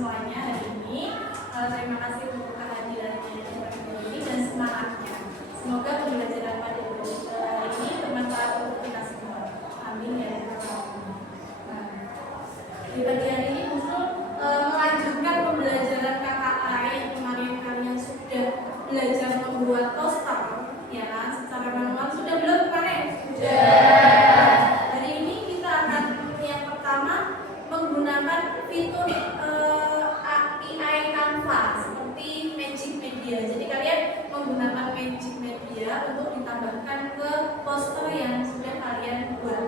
semuanya hari ini. Terima kasih untuk kehadirannya ini dan semangatnya. Semoga pembelajaran pada hari ini bermanfaat untuk kita semua. Amin ya rabbal alamin. Di pagi hari ini usul melanjutkan pembelajaran KKA yang kemarin kalian sudah belajar membuat poster, ya kan? Secara manual sudah belum kemarin? Sudah. Hari ini kita akan yang pertama menggunakan fitur AI Canva seperti Magic Media. Jadi kalian menggunakan Magic Media untuk ditambahkan ke poster yang sudah kalian buat.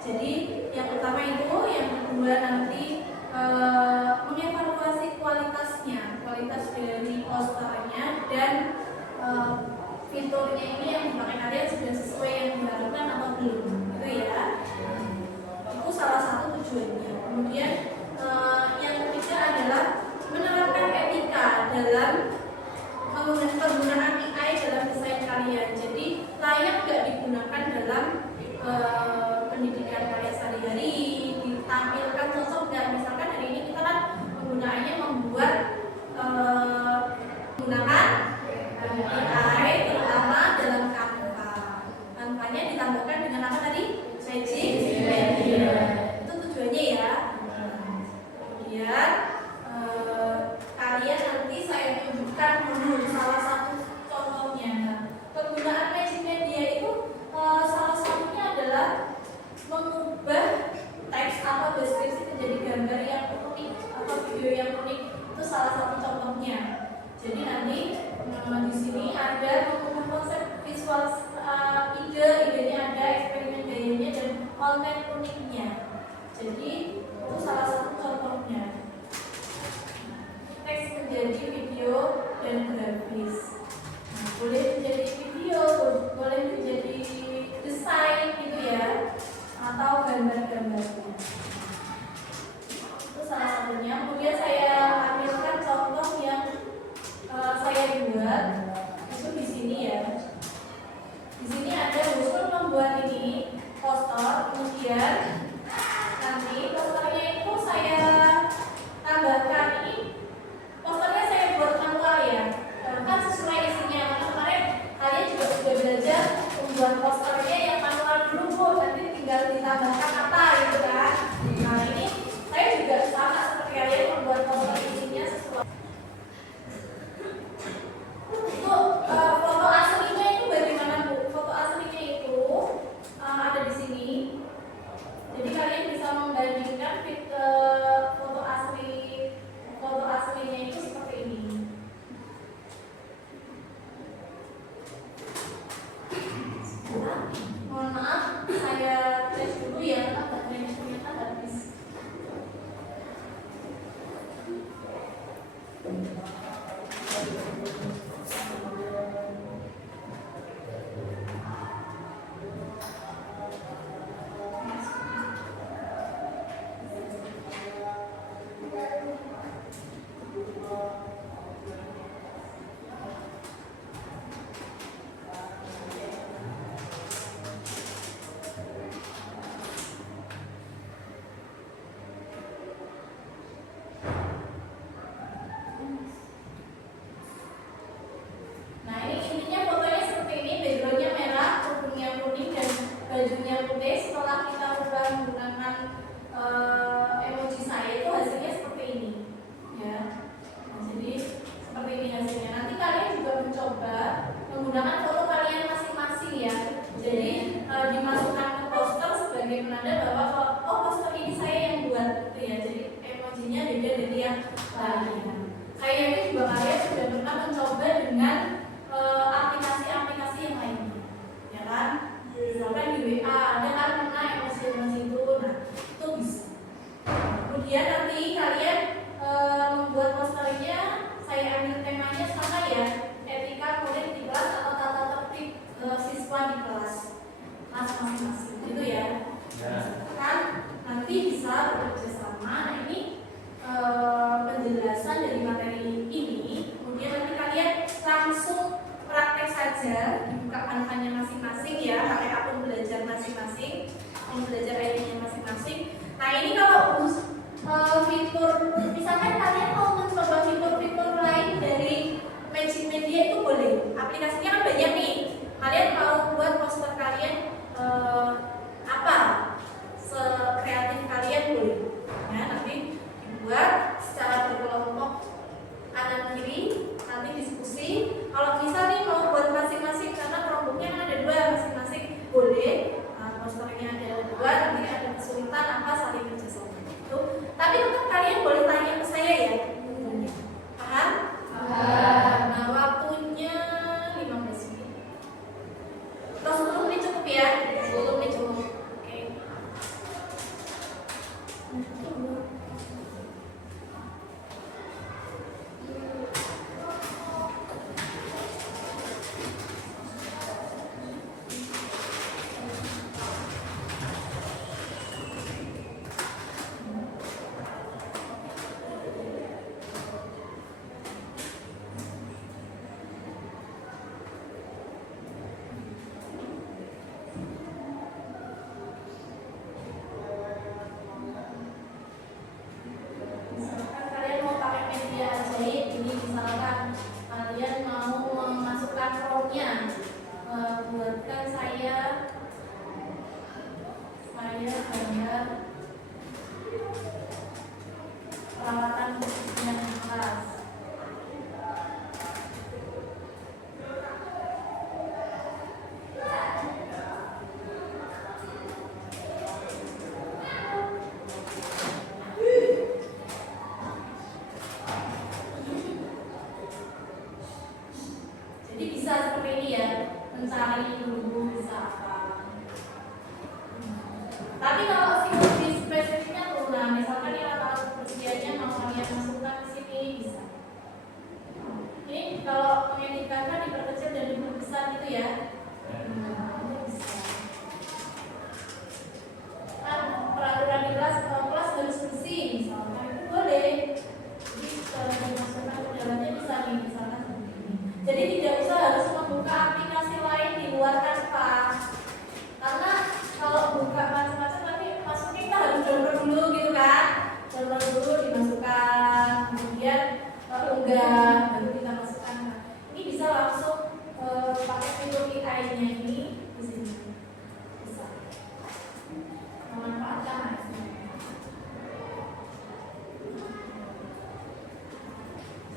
Jadi yang pertama itu, yang kedua nanti mengevaluasi kualitasnya, kualitas dari posternya dan fiturnya ini yang dipakai kalian sudah sesuai yang diharapkan atau belum, gitu ya. Itu salah satu tujuannya. Kemudian yang ketiga adalah menerapkan etika dalam penggunaan AI dalam desain kalian. Jadi layak nggak digunakan dalam pendidikan kalian sehari-hari, ditampilkan cocok nggak? Misalkan hari ini kita kan penggunaannya membuat menggunakan AI terutama dalam Canva. Canva-nya ditambahkan dengan apa tadi? Magic Media. Itu tujuannya ya. Kemudian kalian nanti saya tunjukkan dulu salah satu contohnya. Penggunaan Magic Media itu salah satunya adalah mengubah teks atau deskripsi menjadi gambar yang unik atau video yang unik. Itu salah satu contohnya. Jadi nanti di sini ada mengubah konsep visual, idenya ada, eksperimen gayanya dan konten uniknya. Jadi itu salah satu contohnya. Teks menjadi video dan grafis. Nah, boleh menjadi video, boleh menjadi desain gitu ya, atau gambar-gambarnya. Itu salah satunya. Kemudian saya ambilkan contoh yang saya buat itu di sini ya. Di sini ada usul membuat ini poster, kemudian nanti posternya itu saya tambahkan ini. Posternya saya buat manual ya, kan sesuai isinya. Karena kemarin kalian juga sudah belajar membuat posternya yang manual dulu Bu, nanti tinggal ditambahkan apa gitu kan. Nah ini saya juga sama seperti kalian membuat poster isinya sesuai. Foto aslinya itu bagaimana Bu? Foto aslinya itu ada di sini. Jadi kalian bisa membandingkan foto aslinya itu seperti ini. Mohon maaf, saya tes dulu ya, karena baterainya ternyata habis. Bajunya putih. Setelah kita udah menggunakan emoji saya itu hasilnya seperti ini ya. Nah, jadi seperti ini hasilnya. Nanti kalian juga mencoba menggunakan foto kalian masing-masing ya. Jadi dimasukkan ke poster sebagai penanda bahwa oh poster ini saya yang buat gitu ya. Jadi emojinya beda dari yang lainnya. Kayaknya juga kalian sudah pernah mencoba dengan aplikasi-aplikasi yang lainnya ya kan. Misalkan di WA ada kan pernah emosi-emosi itu, nah itu bisa. Kemudian nanti kalian membuat posternya, saya ambil temanya sama ya, etika murid di kelas atau tata tertib siswa di kelas masing-masing, gitu ya. Kan nanti bisa bekerja sama. Nah ini penjelasan dari materi ini. Kemudian nanti kalian langsung praktek saja, dibuka pantangannya masing-masing ya, pakai akun belajar masing-masing, akun belajar ID-nya masing-masing. Nah ini kalau fitur, misalkan kalian mau mencoba fitur-fitur lain dari Magic Media itu boleh. Aplikasinya kan banyak nih. Kalian mau buat poster kalian apa? Sekreatif kalian boleh. Ya, nanti dibuat secara berkelompok kanan kiri, nanti diskusi. Kalau misal nih mau buat masing-masing karena kelompoknya kan ada 2 masing-masing boleh. Posternya ada 2, nanti ada kesulitan apa saling kerjasama. Tapi tetap kalian boleh tanya ke saya ya. Paham? Paham. Nah, waktunya 15 menit. Terus 10 menit cukup ya? 10 menit cukup. Oke.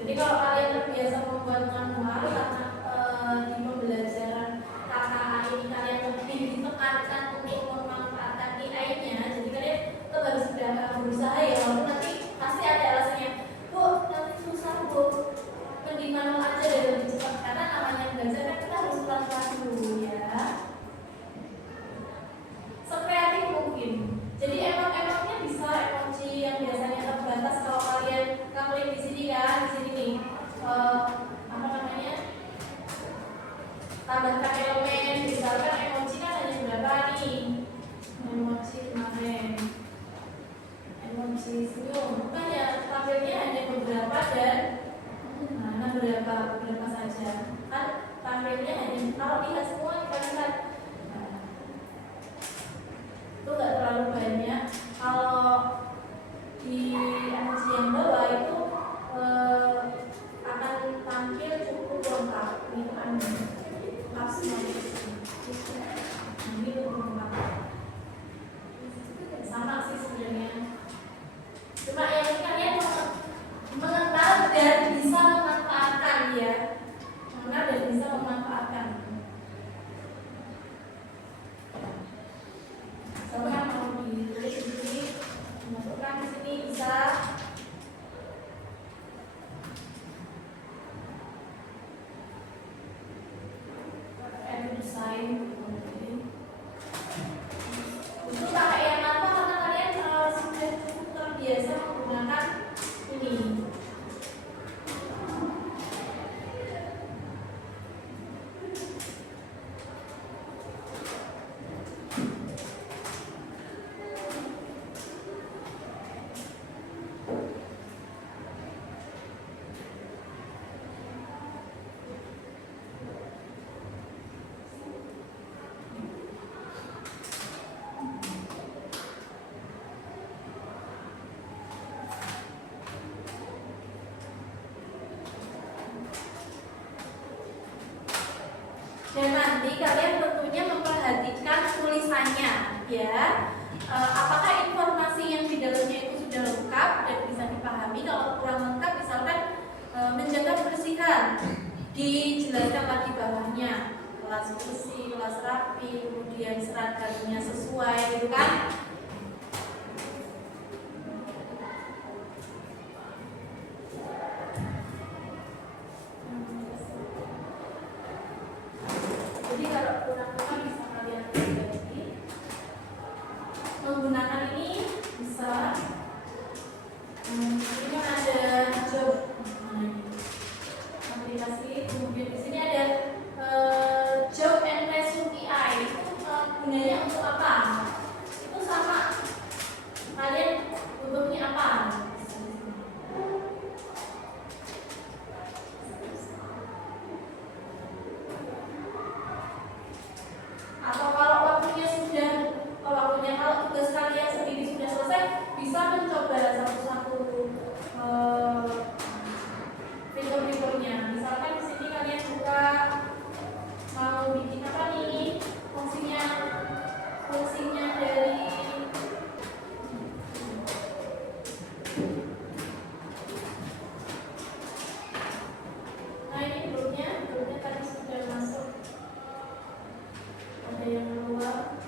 Jadi kalau kalian terbiasa membuat manual karena di pembelajaran KKA ini kalian lebih ditekankan untuk memanfaatkan AI-nya, jadi kalian tetap harus berusaha ya, walaupun nanti pasti ada alasannya, Bu, nanti susah Bu, mending manual aja dan lebih cepat, karena namanya belajar kan kita harus pelan-pelan dulu ya, sekreatif mungkin. Jadi emang-emangnya bisa emoji yang biasanya terbatas kalau kalian klik di sini kan, di sini nih apa namanya, tambahkan elemen, misalkan emoji kan hanya berapa nih, emoji kemarin, emoji senyum, kan ya tampilnya hanya beberapa dan beberapa saja, kan tampilnya hanya, kalau lihat semua kita lihat itu nggak terlalu banyak. Kalau di emoji yang bawah itu akan tampil cukup lengkap, ini kan maksimal ini lengkap sama sih sebenarnya, cuma yang ini kalian mengenal dan bisa memanfaatkan ya, mengenal dan bisa memanfaatkan. Sama mau di kalian tentunya memperhatikan tulisannya, ya. Apakah informasi yang di dalamnya itu sudah lengkap dan bisa dipahami? Kalau kurang lengkap, misalkan menjaga kebersihan, dijelaskan lagi bawahnya, kelas bersih, kelas rapi, kemudian seragamnya sesuai, gitu kan? Jadi kalau kurang-kurang bisa kalian perbaiki. Menggunakan ini bisa. Ini ada job aplikasi, kemudian di sini ada job and resume AI. Itu gunanya untuk apa? Itu sama. Kalian butuhnya apa? Atau kalau waktunya kalau tugas kalian sendiri sudah selesai, bisa mencoba satu-satu fitur-fiturnya. Misalkan di sini kalian buka mau bikin apa nih? Fungsinya dari ini grupnya tadi sudah masuk. Ada yang keluar.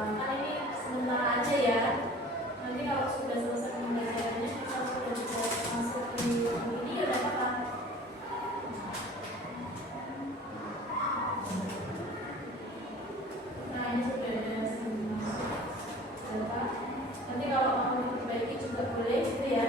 Kan ini sementara aja ya. Nanti kalau sudah selesai pembelajarannya, kita sudah bisa masuk ke ini ya, udah apa? Nah, ini sudah ada masuk. Nanti kalau mau diperbaiki juga boleh gitu ya.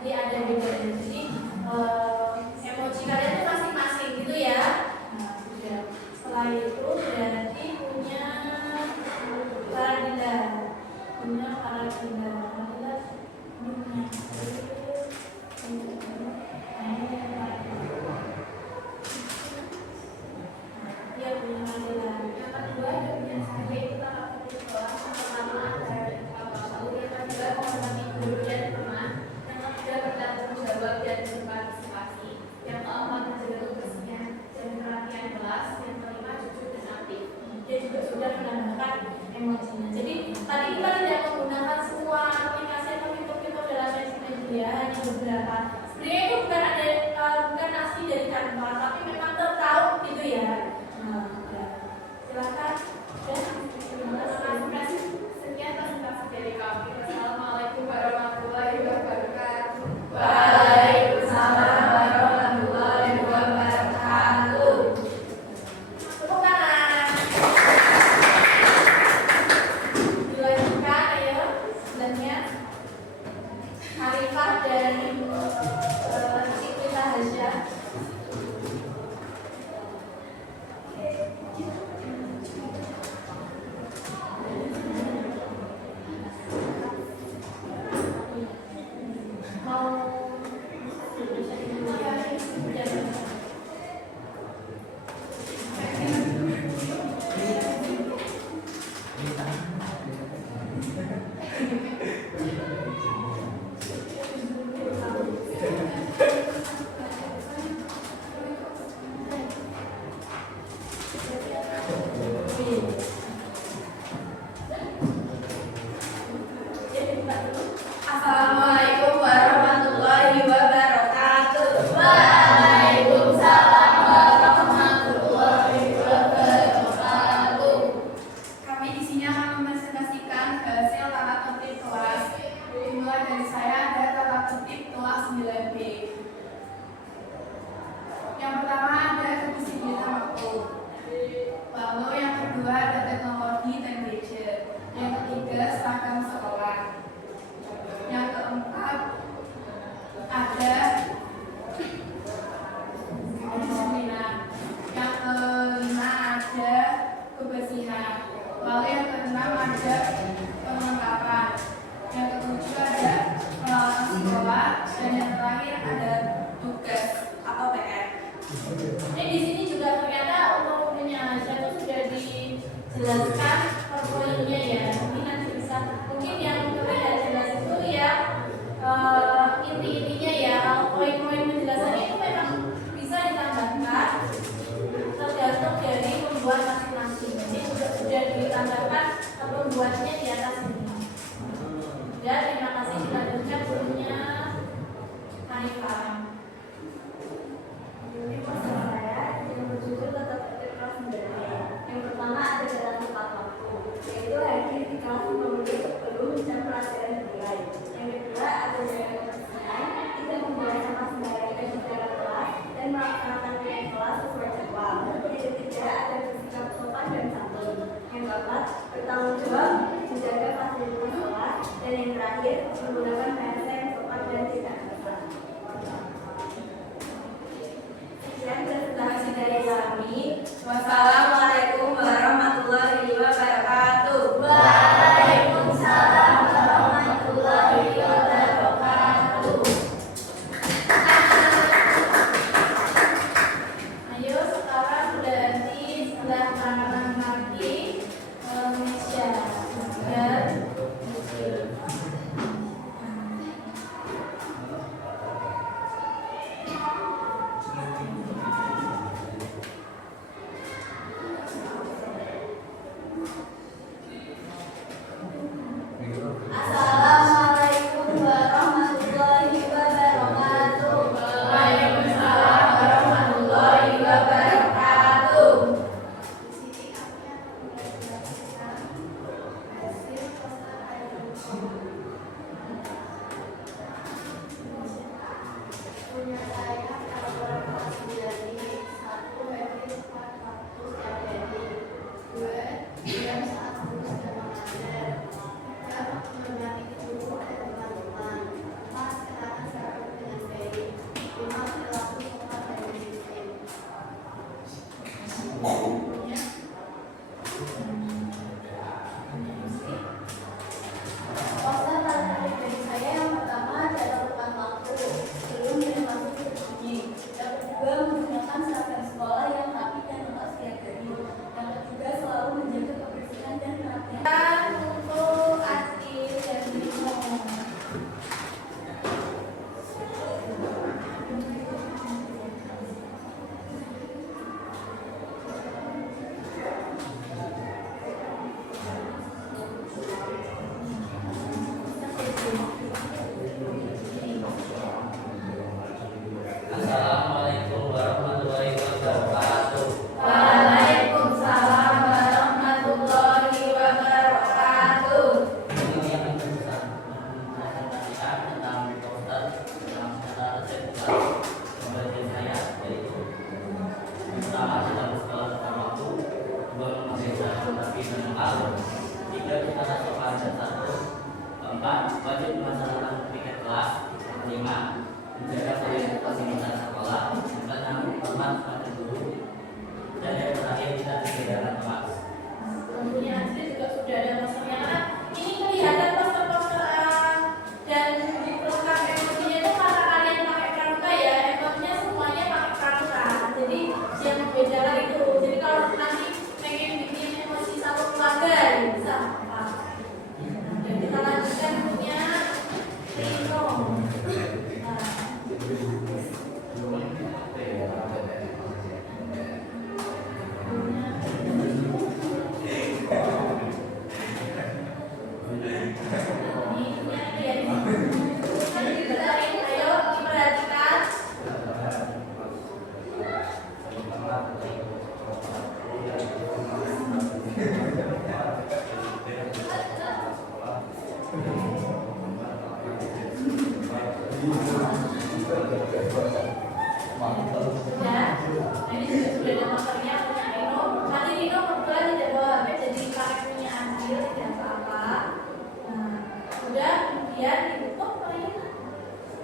Jadi ada bedanya. Jadi emoji kalian tuh masing-masing gitu ya. Nah, sudah. Setelah itu berarti punya Paradila. Punya Paradila. Ya punya Paradila. Yang kedua ada punya saya itu tata tertib kelas. Pertama ada lalu yang kedua menghormati guru dan teman. Yang ketiga bertanggung jawab dan berpartisipasi. Yang keempat menjaga kebersihan dan perhatian kelas. Yang kelima jujur dan aktif. Dia juga sudah menambahkan emosinya. Jadi tadi kita tidak menggunakan semua aplikasi atau fitur-fitur dalam Mentimedia, hanya beberapa. Sebenarnya itu bukan asli dari kantor, tapi memang tertahu gitu ya. Nah, ya. Silakan. Terima kasih. Sekian presentasi dari kami. Assalamualaikum warahmatullahi wabarakatuh. Waalaikumsalam warahmatullahi wabarakatuh. Tepuk tangan. Dilanjutkan, ayo. Selanjutnya Arifah dan Cikwita Hasya. Assalamualaikum warahmatullahi wabarakatuh. Waalaikumsalam warahmatullahi wabarakatuh. Kami di sini akan mempresentasikan hasil tata tertib kelas. Dimulai dari saya ada tata tertib kelas 9B. Yang pertama ada kedisiplinan waktu. Lalu yang kedua ada teknologi dan gadget. Yang ketiga seragam sekolah. Yang keempat ada kedisiplinan. Yang kelima ada kebersihan. Lalu yang keenam ada perlengkapan. Yang ketujuh ada peralatan sekolah. Dan yang terakhir ada tugas atau PR. Ini di sini juga ternyata untuk punya saya itu sudah dijelaskan per poinnya ya. Mungkin nanti bisa, mungkin yang terlihat jelas itu ya inti-intinya ya. Kalau poin-poin penjelasannya itu memang bisa ditambahkan tergantung dari pembuat masing-masing. Ini juga sudah ditambahkan pembuatnya di atas ini. Ya, terima kasih. Dilanjutkan punya Hanifah. Ini masalah saya yang berjudul tata tertib kelas 9B. Yang pertama ada dalam tepat waktu, yaitu hadir di kelas 5 menit sebelum jam pelajaran dimulai. Yang kedua ada jaga kebersihan, tidak membuang sampah sembarangan di dalam kelas dan melaksanakan nilai kelas sesuai jadwal. Yang ketiga ada bersikap sopan dan santun. Yang keempat bertanggung jawab menjaga fasilitas kelas dan yang terakhir menggunakan bahasa yang sopan dan tidak kasar. Sekian presentasi dari kami. Wassalamualaikum warahmatullahi wabarakatuh. Waalaikumsalam warahmatullahi wabarakatuh. Ayo sekarang berarti sebelah kanan kaki Indonesia dan Muslim. Assalamualaikum warahmatullahi wabarakatuh. Waalaikumsalam warahmatullahi wabarakatuh. Ini yang pesan presentasikan tentang poster dalam cara resep pembelajaran saya, yaitu pertama kita bersekolah tepat waktu, dua memakai seragam rapi dan lengkap, tiga kita masuk pada satu, keempat wajib melaksanakan tiket kelas, lima menjaga fasilitas sekolah, enam hormat pada guru, dan yang terakhir kita disediakan kelas. Tentunya Asri juga sudah ada posternya. Nah, ini kelihatan poster-poster dan di pelengkap emotnya itu karena kalian pakai pramuka ya, emotnya semuanya pakai pramuka. Jadi yang membedakan itu. Jadi kalau nanti pengen bikin emosi satu keluarga ya bisa apa? Dan kita lanjutkan punya Rino.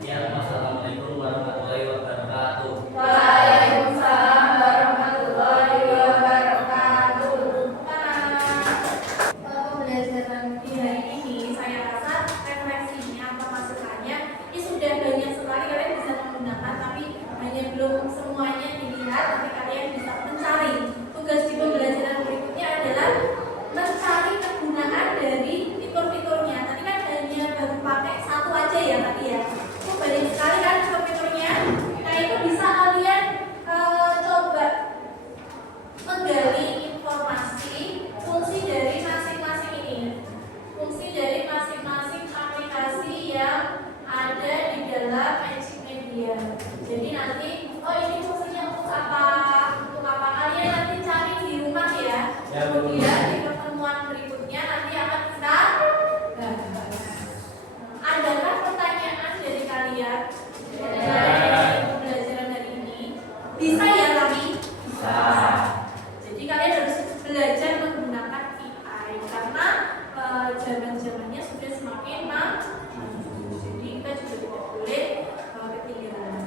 Ya, Assalamualaikum warahmatullahi wabarakatuh. Waalaikumsalam warahmatullahi wabarakatuh. Pembelajaran di hari ini saya rasa refleksinya atau masukannya ini sudah banyak sekali kalian bisa menggunakan, tapi hanya belum semuanya dilihat, tapi kalian bisa mencari. Tugas di pembelajaran berikutnya adalah mencari kegunaan dari fitur-fiturnya. Tadi kan hanya baru pakai satu aja ya tadi ya. Itu banyak sekali kan fitur-fiturnya. Nah itu bisa kalian coba menggali informasi fungsi dari masing-masing ini. Fungsi dari masing-masing aplikasi yang ada di dalam Magic Media. Jadi nanti, oh ini fungsinya untuk apa? Untuk apa? Kalian nanti cari di rumah ya. Kemudian di pertemuan berikutnya nanti akan kita bahas. Adakah pertanyaan dari kalian dari pembelajaran hari ini? Bisa ya kami? Bisa. Jadi kalian harus belajar menggunakan AI karena zaman-zamannya sudah semakin maju. Jadi kita juga tidak boleh ketinggalan.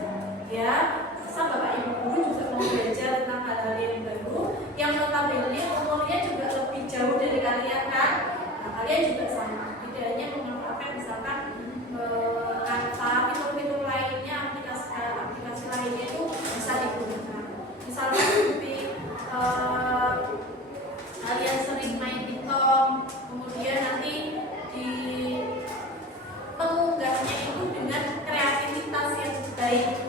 Ya, asal Bapak Ibu guru juga mau belajar tentang hal-hal yang baru, yang notabene umurnya juga lebih jauh dari kalian kan. Nah, kalian juga sama. Tidak hanya memanfaatkan misalkan fitur-fitur lainnya, aplikasi lainnya itu bisa digunakan. Misalnya seperti kalian sering main TikTok, kemudian nanti di mengunggahnya itu dengan kreativitas yang baik.